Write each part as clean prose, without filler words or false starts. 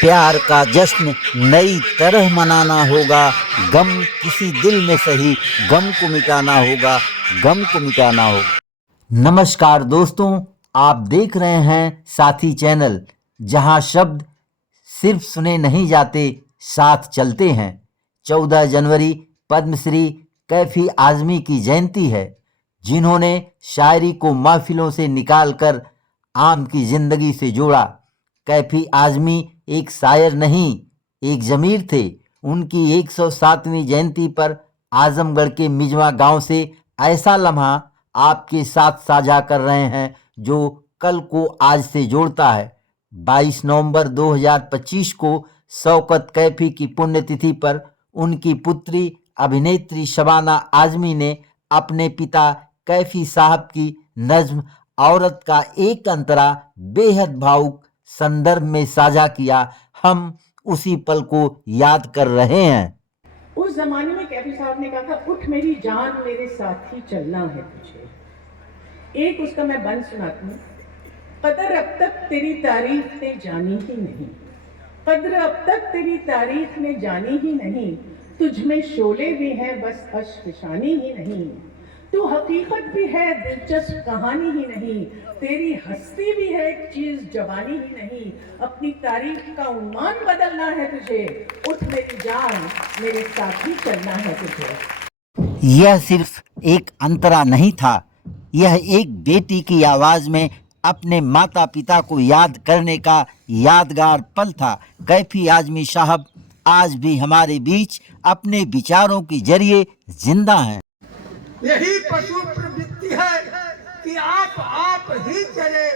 प्यार का जश्न नई तरह मनाना होगा, गम किसी दिल में सही, गम को मिटाना होगा, गम को मिटाना होगा। नमस्कार दोस्तों, आप देख रहे हैं साथी चैनल, जहां शब्द सिर्फ सुने नहीं जाते, साथ चलते हैं। 14 जनवरी पद्मश्री कैफी आजमी की जयंती है, जिन्होंने शायरी को महफिलों से निकालकर आम की जिंदगी से जोड़ा। कैफी आजमी एक शायर नहीं, एक ज़मीर थे। उनकी 107वीं जयंती पर आजमगढ़ के मिजवा गांव से ऐसा लम्हा आपके साथ साझा कर रहे हैं जो कल को आज से जोड़ता है। 22 नवंबर 2025 को शौकत कैफी की पुण्यतिथि पर उनकी पुत्री अभिनेत्री शबाना आजमी ने अपने पिता कैफी साहब की नज्म औरत का एक अंतरा बेहद भावुक संदर्भ में साझा किया। हम उसी पल को याद कर रहे हैं। उस जमाने में कैफी साहब ने कहा था, उठ मेरी जान मेरे साथ ही चलना है तुझे। एक उसका मैं बंद सुनाती हूँ। कदर अब तक तेरी तारीफ ने जानी ही नहीं, कदर अब तक तेरी तारीफ ने जानी ही नहीं, तुझ में शोले भी हैं बस अशफिशानी ही नहीं, तू हकीकत भी है दिलचस्प कहानी ही नहीं, तेरी हस्ती भी है एक चीज जवानी ही नहीं, अपनी तारीफ का उन्मान बदलना है तुझे, उठ मेरी जान मेरे साथ ही चलना है तुझे। यह सिर्फ एक अंतरा नहीं था, यह एक बेटी की आवाज में अपने माता पिता को याद करने का यादगार पल था। कैफी आजमी साहब आज भी हमारे बीच अपने विचारों के जरिए जिंदा हैं। यही पशु प्रवृत्ति है कि आप ही चले,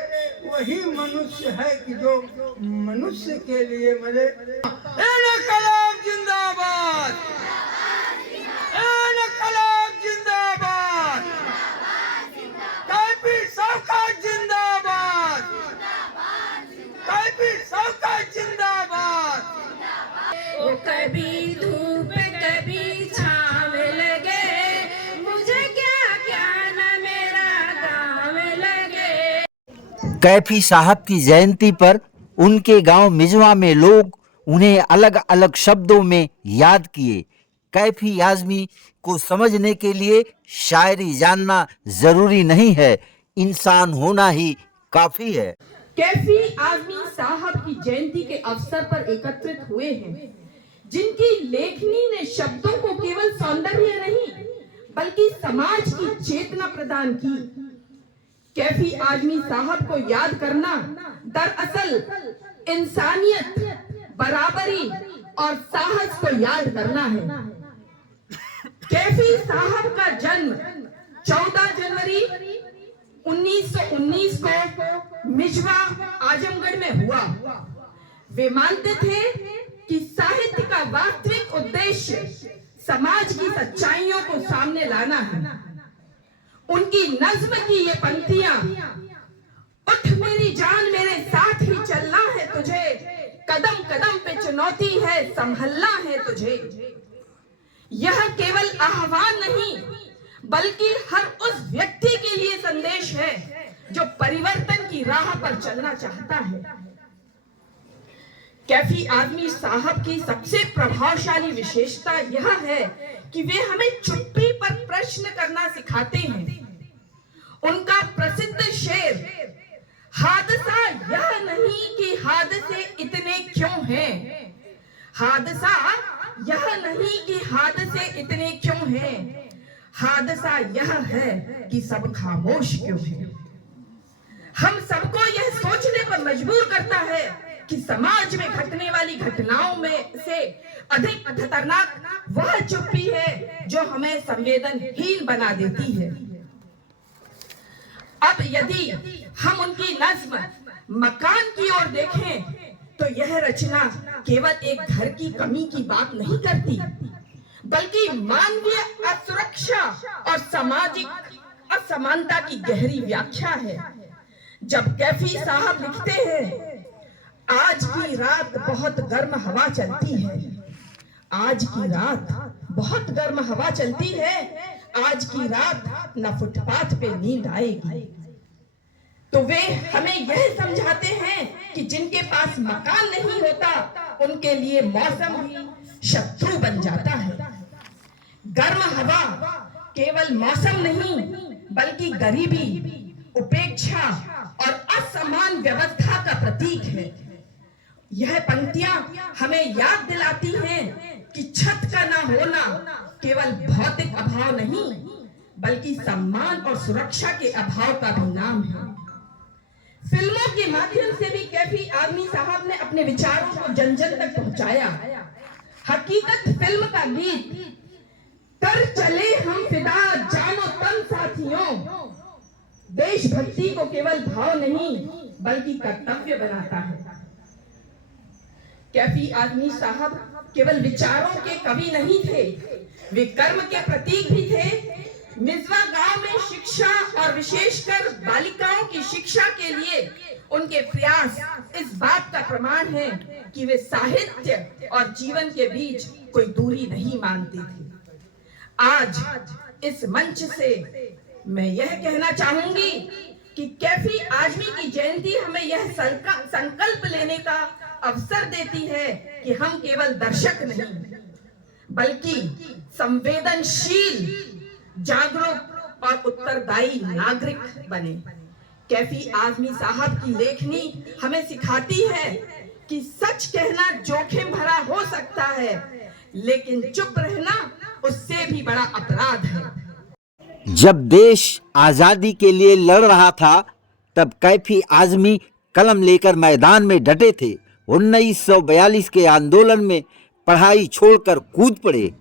वही मनुष्य है कि जो मनुष्य के लिए मरे। इनकलाब जिंदाबाद, इनकलाब जिंदाबाद, कैफी शौकत जिंदाबाद, कैफी शौकत जिंदाबाद। वो कभी धूप कभी छाव लगे, मुझे क्या क्या न मेरा गाँव लगे। कैफी साहब की जयंती पर उनके गांव मिजवा में लोग उन्हें अलग अलग शब्दों में याद किए। कैफी आजमी को समझने के लिए शायरी जानना जरूरी नहीं है, इंसान होना ही काफी है। कैफी आजमी साहब की जयंती के अवसर पर एकत्रित हुए हैं, जिनकी लेखनी ने शब्दों को केवल सौंदर्य नहीं बल्कि समाज की चेतना प्रदान की। कैफी आजमी साहब को याद करना दरअसल इंसानियत, बराबरी और साहस को याद करना है। कैफी साहब का जन्म 14 जनवरी 1919 को मिजवा आजमगढ़ में हुआ। वे मानते थे कि साहित्य का वास्तविक उद्देश्य समाज की सच्चाइयों को सामने लाना है। उनकी नज्म की ये पंक्तियां, उठ मेरी जान मेरे साथ ही चलना है तुझे, कदम कदम पे चुनौती है संभलना है तुझे, यह केवल आह्वान नहीं बल्कि हर उस व्यक्ति के लिए संदेश है जो परिवर्तन की राह पर चलना चाहता है। कैफी आजमी साहब की सबसे प्रभावशाली विशेषता यह है कि वे हमें चुप्पी पर प्रश्न करना सिखाते हैं। उनका प्रसिद्ध शेर, हादसा यह नहीं कि हादसे इतने क्यों हैं, हादसा यह नहीं कि हादसे इतने क्यों हैं, हादसा यह है कि सब खामोश क्यों हैं। हम सबको यह सोचने पर मजबूर करता है कि समाज में घटने वाली घटनाओं में से अधिक खतरनाक वह चुप्पी है जो हमें संवेदनहीन बना देती है। अब यदि हम उनकी नज्म मकान की ओर देखें तो यह रचना केवल एक घर की कमी की बात नहीं करती बल्कि मानवीय असुरक्षा और सामाजिक असमानता की गहरी व्याख्या है। जब कैफी साहब लिखते हैं, आज की रात बहुत गर्म हवा चलती है, आज की रात बहुत गर्म हवा चलती है, आज की रात न फुटपाथ पे नींद आएगी, तो वे हमें यह समझाते हैं कि जिनके पास मकान नहीं होता उनके लिए मौसम भी शत्रु बन जाता है। गर्म हवा केवल मौसम नहीं बल्कि गरीबी, उपेक्षा और असमान व्यवस्था का प्रतीक है। यह पंक्तियां हमें याद दिलाती हैं कि छत का ना होना केवल भौतिक अभाव नहीं बल्कि सम्मान और सुरक्षा के अभाव का भी नाम है। फिल्मों के माध्यम से भी कैफी आजमी साहब ने अपने विचारों को जन जन तक पहुंचाया। हकीकत फिल्म का गीत कर चले हम फिदा जानो तन साथियों देशभक्ति को केवल भाव नहीं बल्कि कर्तव्य बनाता है। कैफी आजमी साहब केवल विचारों के कवि नहीं थे, वे कर्म के प्रतीक भी थे। मिजवा गांव में शिक्षा और विशेषकर बालिकाओं की शिक्षा के लिए उनके प्रयास इस बात का प्रमाण है कि वे साहित्य और जीवन के बीच कोई दूरी नहीं मानते थे। आज इस मंच से मैं यह कहना चाहूंगी कि कैफी आजमी की जयंती हमें यह संकल्प लेने का अवसर देती है कि हम केवल दर्शक नहीं बल्कि संवेदनशील, जागरूक और उत्तरदायी नागरिक बने। कैफी आजमी साहब की लेखनी हमें सिखाती है कि सच कहना जोखिम भरा हो सकता है लेकिन चुप रहना उससे भी बड़ा अपराध है। जब देश आज़ादी के लिए लड़ रहा था तब कैफी आजमी कलम लेकर मैदान में डटे थे। 1942 के आंदोलन में पढ़ाई छोड़कर कूद पड़े।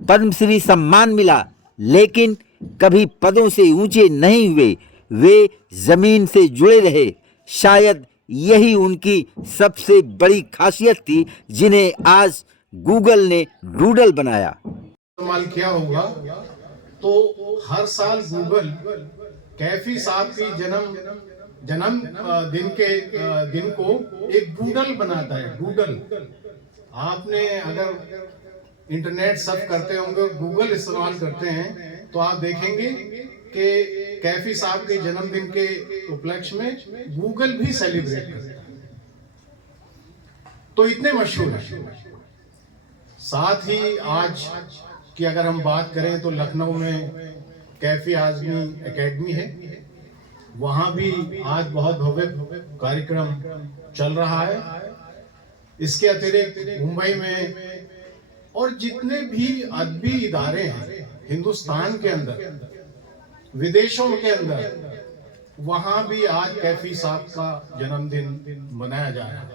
पद्मश्री सम्मान मिला लेकिन कभी पदों से ऊंचे नहीं हुए, वे जमीन से जुड़े रहे। शायद यही उनकी सबसे बड़ी खासियत थी जिन्हें आज गूगल ने डूडल बनाया। इस्तेमाल किया होगा तो हर साल गूगल कैफी साहब की जन्म दिन को एक डूडल बनाता है। डूडल आपने अगर इंटरनेट सर्फ करते होंगे, गूगल इस्तेमाल करते हैं तो आप देखेंगे कि कैफी साहब के जन्मदिन के उपलक्ष्य में गूगल भी सेलिब्रेट करता है। तो इतने मशहूर है। साथ ही आज की अगर हम बात करें तो लखनऊ में कैफी आजमी एकेडमी है, वहां भी आज बहुत भव्य कार्यक्रम चल रहा है। इसके अतिरिक्त मुंबई में और जितने भी अदबी इदारे हैं हिंदुस्तान के अंदर, विदेशों के अंदर, वहां भी आज कैफी साहब का जन्मदिन मनाया जा रहा है।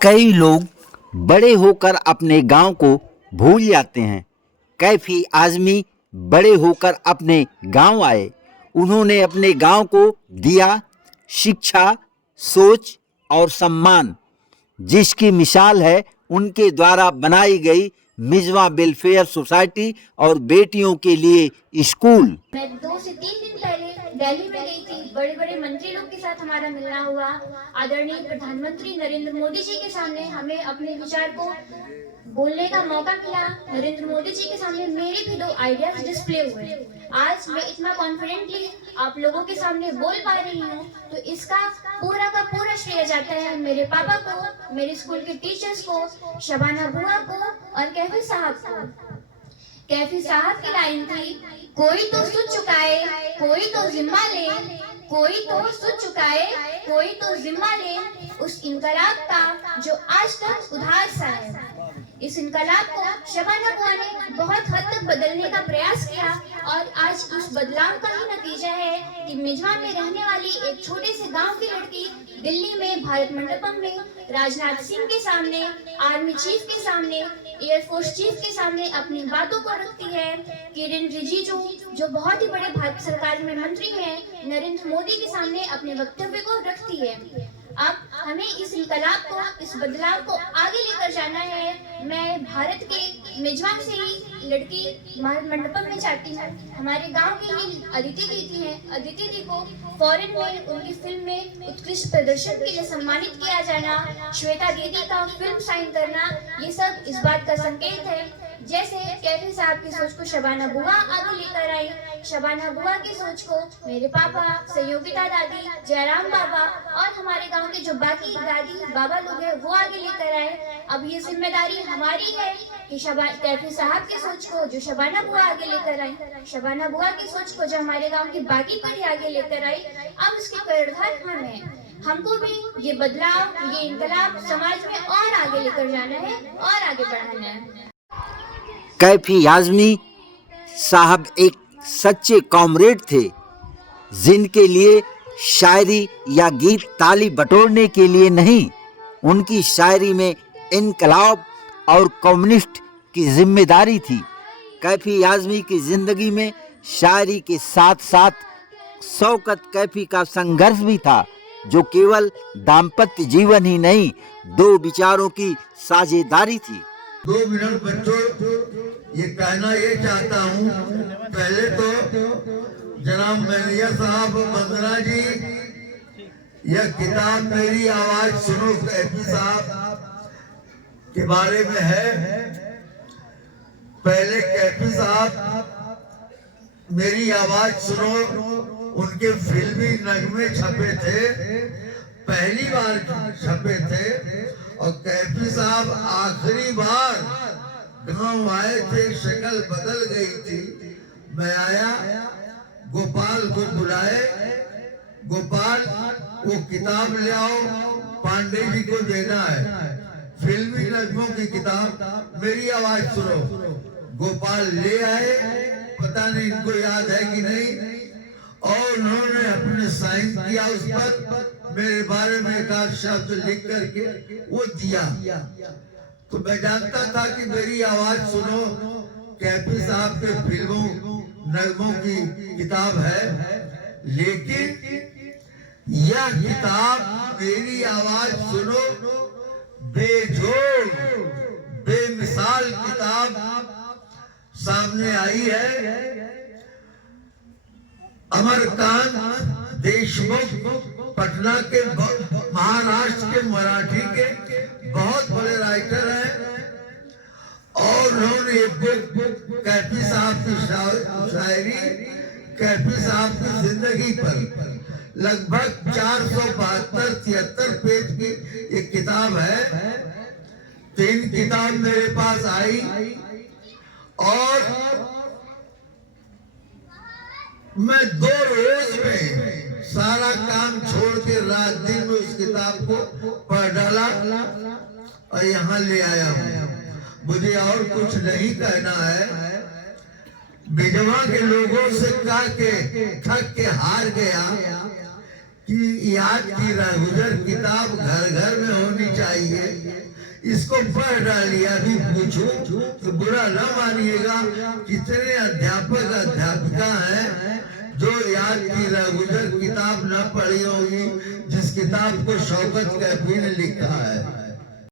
कई लोग बड़े होकर अपने गांव को भूल जाते हैं। कैफी आजमी बड़े होकर अपने गांव आए। उन्होंने अपने गांव को दिया शिक्षा, सोच और सम्मान, जिसकी मिसाल है उनके द्वारा बनाई गई मिजवा वेलफेयर सोसाइटी और बेटियों के लिए स्कूल। मैं 2 से 3 दिन पहले दिल्ली में गई थी। बड़े बड़े मंत्री लोग के साथ हमारा मिलना हुआ। आदरणीय प्रधानमंत्री नरेंद्र मोदी जी के सामने हमें अपने विचार को बोलने का मौका मिला। नरेंद्र मोदी जी के सामने मेरे भी 2 आइडियाज डिस्प्ले हुए। आज मैं इतना कॉन्फिडेंटली आप लोगों के सामने बोल पा रही हूँ तो इसका पूरा का पूरा श्रेय जाता है मेरे पापा को, मेरे स्कूल के टीचर्स को, शबाना बुआ को और कैफी साहब को। कैफी साहब की लाइन थी, कोई तो सुन चुकाए, कोई तो जिम्मा ले, कोई तो सुन चुकाए, कोई तो जिम्मा ले उस इनकलाब का जो आज तक उधार सा है। इस इनकलाब को शबाना बुआ ने बहुत हद तक बदलने का प्रयास किया और आज इस बदलाव का ही नतीजा है कि मिजवा में रहने वाली एक छोटे से गांव की लड़की दिल्ली में भारत मंडपम में राजनाथ सिंह के सामने, आर्मी चीफ के सामने, एयरफोर्स चीफ के सामने अपनी बातों को रखती है। किरण रिजिजू जो बहुत ही बड़े भारत सरकार में मंत्री हैं, नरेंद्र मोदी के सामने अपने वक्तव्य को रखती है। अब हमें इस इनकलाब को, इस बदलाव को आगे लेकर जाना है। मैं भारत के मिजवान से ही लड़की भारत मंडपम में चाहती हूँ। हमारे गांव की ही अदिति दीदी हैं। अदिति दी को फॉरेन में उनकी फिल्म में उत्कृष्ट प्रदर्शन के लिए सम्मानित किया जाना, श्वेता दीदी का फिल्म साइन करना, ये सब इस बात का संकेत है। जैसे कैफी साहब की सोच को शबाना बुआ आगे लेकर आई, शबाना बुआ की सोच को मेरे पापा, सहयोगिता दादी, जयराम बाबा और हमारे गांव के जो बाकी दादी बाबा लोग हैं वो आगे लेकर आए। अब ये जिम्मेदारी हमारी है कि कैफी साहब की सोच को जो शबाना बुआ आगे लेकर आई, शबाना बुआ की सोच को जो हमारे गांव की बाकी पीढ़ी आगे लेकर आई, अब उसके कर्णधार हम हैं। हमको भी ये बदलाव, ये इनकलाब समाज में और आगे लेकर जाना है और आगे बढ़ाना है। कैफी आज़मी साहब एक सच्चे कॉमरेड थे, जिनके लिए शायरी या गीत ताली बटोरने के लिए नहीं, उनकी शायरी में इनकलाब और कम्युनिस्ट की जिम्मेदारी थी। कैफी आज़मी की ज़िंदगी में शायरी के साथ साथ शौकत कैफी का संघर्ष भी था, जो केवल दाम्पत्य जीवन ही नहीं, दो विचारों की साझेदारी थी। 2 मिनट बच्चों, ये कहना ये चाहता हूँ, पहले तो जनाब मैलिया साहब बंदना जी, यह किताब मेरी आवाज सुनो कैफी साहब के बारे में है। पहले कैफी साहब मेरी आवाज सुनो, उनके फिल्मी नगमे छपे थे, पहली बार छपे थे, और कैफी साहब आखिरी बार गांव आए थे, शक्ल बदल गई थी। मैं आया, गोपाल को बुलाए, गोपाल वो किताब ले आओ, पांडे जी को देना है, फिल्मी नगमों की किताब, मेरी आवाज सुनो। गोपाल ले आए, पता नहीं इनको याद है कि नहीं, और उन्होंने अपने साइन किया उस पर, मेरे बारे में एक आध शब्द लिख करके वो दिया। तो मैं जानता था कि मेरी आवाज सुनो कैफी साहब के फिल्मों नगमों की किताब है, लेकिन यह किताब मेरी आवाज सुनो बेजोड़ बेमिसाल किताब सामने आई है। अमरकांत देशमुख पटना के, महाराष्ट्र के, मराठी के बहुत बड़े राइटर हैं, और उन्होंने एक बुक कैफी साहब की शायरी, कैफी साहब की जिंदगी पर लगभग 472-73 पेज की एक किताब है। 3 किताब मेरे पास आई, और मैं 2 रोज में सारा काम छोड़ के रात दिन में उस किताब को पढ़ डाला और यहाँ ले आया हूँ। मुझे और कुछ नहीं कहना है। बिजवा के लोगों से कह के थक के हार गया कि याद की रागुजर किताब घर घर में होनी चाहिए, इसको पढ़ डालिए। अभी पूछूं तो बुरा न मानिएगा, कितने अध्यापक अध्यापिका हैं जो याद की रागुजर किताब न पढ़ी होगी, जिस किताब को शौकत कैफी ने लिखा है।